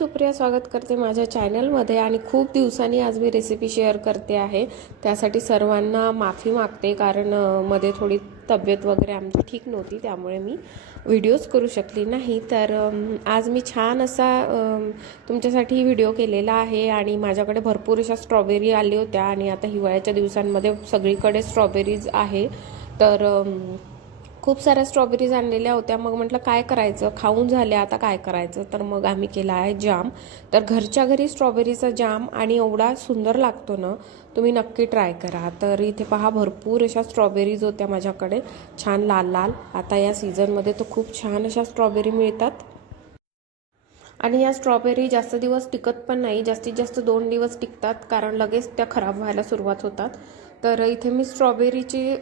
सुप्रिया स्वागत करते माझ्या चॅनलमध्ये आणि खूप दिवसांनी आज मी रेसिपी शेअर करते आहे. त्यासाठी सर्वांना माफी मागते कारण मध्ये थोडी तब्येत वगैरे आमची ठीक नव्हती त्यामुळे मी व्हिडिओज करू शकली नाही. तर आज मी छान असा तुमच्यासाठी व्हिडिओ केलेला आहे आणि माझ्याकडे भरपूर अशा स्ट्रॉबेरी आली होत्या आणि आता हिवाळ्याच्या दिवसांमध्ये सगळीकडे स्ट्रॉबेरीज आहे. तर खूप साऱ्या स्ट्रॉबेरीज आणलेल्या होत्या. मग म्हटलं काय करायचं? खाऊन झाल्या आता काय करायचं? तर मग आम्ही केला आहे जाम. तर घरच्या घरी स्ट्रॉबेरीचा जाम आणि एवढा सुंदर लागतो ना तुम्ही नक्की ट्राय करा. तर इथे पहा भरपूर अशा स्ट्रॉबेरीज होत्या माझ्याकडे. छान लाल लाल आता या सीझनमध्ये तर खूप छान अशा स्ट्रॉबेरी मिळतात. आणि या स्ट्रॉबेरी जास्त दिवस टिकत पण नाही जास्तीत जास्त दोन दिवस टिकतात कारण लगेच त्या खराब व्हायला सुरुवात होतात. तर इथे मी स्ट्रॉबेरीची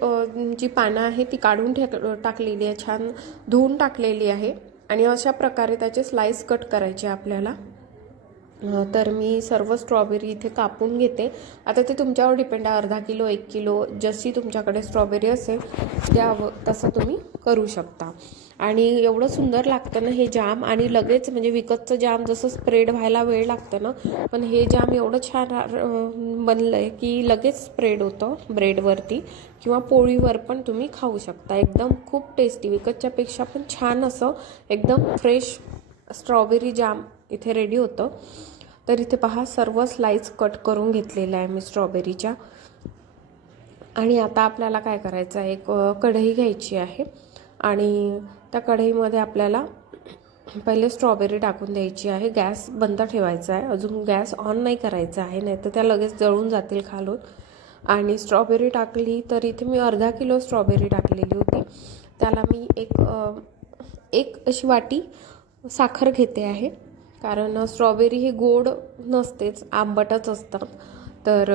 जी पानं आहे ती काढून ठेक टाकलेली आहे छान धुवून टाकलेली आहे. आणि अशा प्रकारे त्याचे स्लाइस कट करायचे आपल्याला. तर मी सर्व स्ट्रॉबेरी इथे कापून घेते. आता ते तुमच्यावर डिपेंड आहे अर्धा किलो एक किलो जशी तुमच्याकडे स्ट्रॉबेरी असेल त्या तसं तुम्ही करू शकता. आणि एवढं सुंदर लागतं ना हे जाम आणि लगेच म्हणजे विकतचं जाम जसं स्प्रेड व्हायला वेळ लागतं ना पण हे जाम एवढं छान बनलं आहे की लगेच स्प्रेड होतं ब्रेडवरती किंवा पोळीवर पण तुम्ही खाऊ शकता. एकदम खूप टेस्टी विकतच्यापेक्षा पण छान असं एकदम फ्रेश स्ट्रॉबेरी जाम इथे रेडी होतं. तर इथे पहा सर्व स्लाईस कट करून घेतलेलं आहे मी स्ट्रॉबेरीच्या आणि आता आपल्याला काय करायचं आहे? एक कढई घ्यायची आहे. आणि त्या कढईमध्ये आपल्याला पहिले स्ट्रॉबेरी टाकून द्यायची आहे. गॅस बंद ठेवायचा आहे. अजून गॅस ऑन नाही करायचा आहे नाही तर त्या लगेच जळून जातील खालून. आणि स्ट्रॉबेरी टाकली तर इथे मी अर्धा किलो स्ट्रॉबेरी टाकलेली होती. त्याला मी एक एक अशी वाटी साखर घेते आहे. कारण स्ट्रॉबेरी हे गोड नसतेच आंबटच असतात तर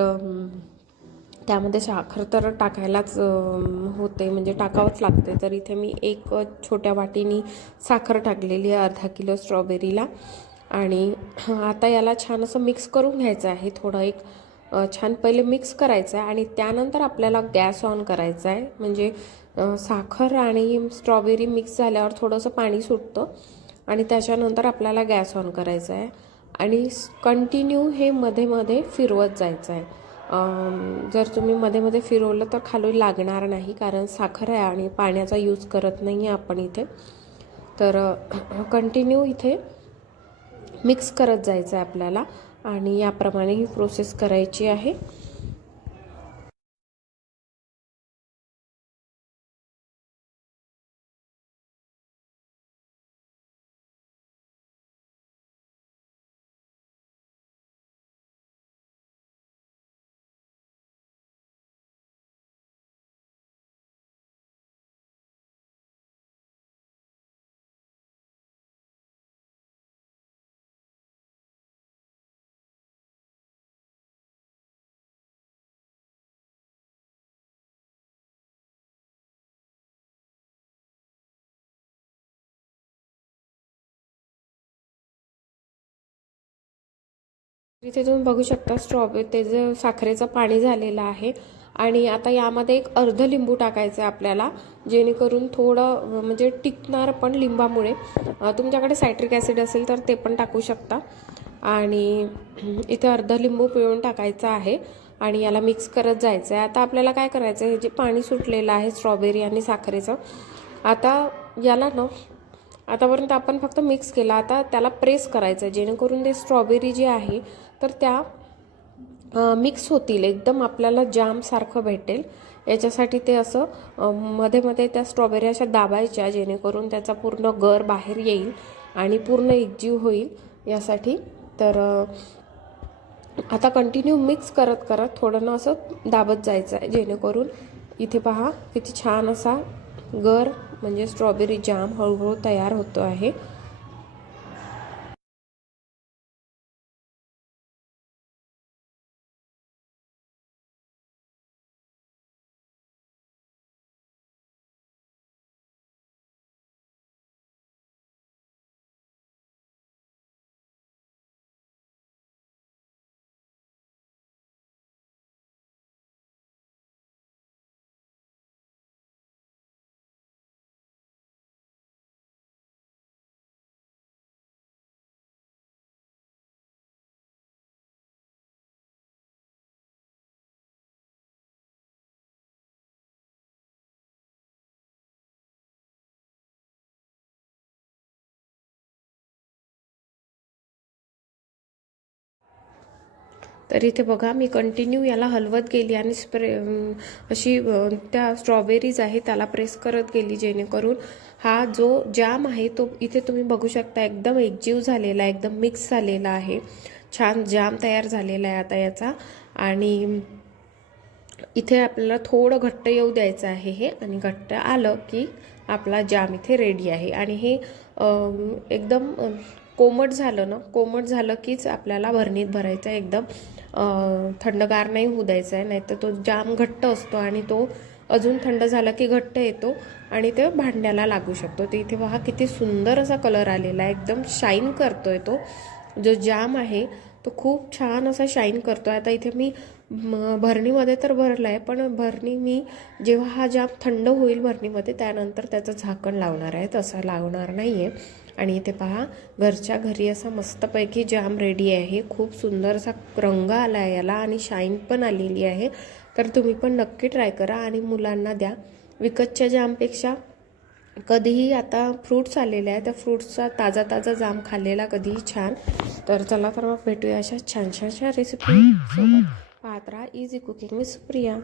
त्यामध्ये साखर तर टाकायलाच होते म्हणजे टाकावंच लागते तर इथे मी एक छोट्या वाटीनी साखर टाकलेली आहे अर्धा किलो स्ट्रॉबेरीला. आणि आता याला छान असं मिक्स करून घ्यायचं आहे. थोडं एक छान पहिले मिक्स करायचं आहे आणि त्यानंतर आपल्याला गॅस ऑन करायचा आहे. म्हणजे साखर आणि स्ट्रॉबेरी मिक्स झाल्यावर थोडंसं पाणी सुटतं आणि त्याच्यानंतर आपल्याला गॅस ऑन करायचा आहे. आणि कंटिन्यू हे मध्ये मध्ये फिरवत जायचं आहे. जर तुम्ही मध्ये मध्ये फिरवलं तर खाली लागणार नाही कारण साखर आहे आणि पाण्याचा यूज करत नाही आहे आपण इथे. तर कंटिन्यू इथे मिक्स करत जायचं आहे आपल्याला आणि याप्रमाणे ही प्रोसेस करायची आहे. इथे तुम्ही बघू शकता स्ट्रॉबेरी त्याचं साखरेचं पाणी झालेलं आहे. आणि आता यामध्ये एक अर्ध लिंबू टाकायचं आहे आपल्याला जेणेकरून थोडं म्हणजे टिकणार पण लिंबामुळे. तुमच्याकडे सायट्रिक ॲसिड असेल तर ते पण टाकू शकता. आणि इथे अर्ध लिंबू पिळून टाकायचं आहे आणि याला मिक्स करत जायचं आहे आता आपल्याला काय करायचं आहे हे जे पाणी सुटलेलं आहे स्ट्रॉबेरी आणि साखरेचं आता याला ना आतापर्यंत आपण फक्त मिक्स केला. आता त्याला प्रेस करायचं आहे जेणेकरून ते स्ट्रॉबेरी जी आहे तर त्या मिक्स होतील. एकदम आपल्याला जामसारखं भेटेल. याच्यासाठी ते असं मध्ये मध्ये त्या स्ट्रॉबेरी अशा दाबायच्या जेणेकरून त्याचा पूर्ण गर बाहेर येईल आणि पूर्ण एकजीव होईल यासाठी. तर आता कंटिन्यू मिक्स करत करत थोडं ना असं दाबत जायचं आहे जेणेकरून इथे पहा किती छान असा गर म्हणजे स्ट्रॉबेरी जाम हळूहळू तयार होतो आहे. तर इथे बघा मी कंटिन्यू याला हलवत गेली आणि स्प्रे अशी त्या स्ट्रॉबेरीज आहे त्याला प्रेस करत गेली जेणेकरून हा जो जाम आहे तो इथे तुम्ही बघू शकता एकदम एकजीव झालेला आहे एकदम मिक्स झालेला आहे. छान जाम तयार झालेला आहे आता याचा. आणि इथे आपल्याला थोडं घट्ट येऊ द्यायचं आहे हे. आणि घट्ट आलं की आपला जाम इथे रेडी आहे. आणि हे एकदम कोमट झालं ना कोमट झालं कीच आपल्याला भरणीत भरायचं आहे एकदम. थंडगार नाही होऊ द्यायचं आहे नाहीतर तो जाम घट्ट असतो आणि तो अजून थंड झाला की घट्ट येतो आणि ते भांड्याला लागू शकतो. तर इथे पहा किती सुंदर असा कलर आलेला आहे. एकदम शाईन करतोय तो. जो जाम आहे तो खूप छान असा शाईन करतो आहे आता इथे मी म, भरणीमध्ये तर भरला आहे पण भरणी मी जेव्हा हा जाम थंड होईल भरणीमध्ये त्यानंतर त्याचं झाकण लावणार आहे. तसं लावणार नाही आहे आणि इथे पहा घरच्या घरी असा मस्तपैकी जाम रेडी आहे. खूप सुंदर असा रंग आला आहे याला आणि शाईन पण आलेली आहे. तर तुम्ही पण नक्की ट्राय करा आणि मुलांना द्या. विकतच्या जामपेक्षा कधीही आता फ्रूट्स आलेले आहे त्या फ्रूट्सचा ताजा ताजा जाम खाल्लेला कधीही छान. तर चला तर मग भेटूया अशा छान छानशा रेसिपी सोबत. पाहत राहा इझी कुकिंग विथ सुप्रिया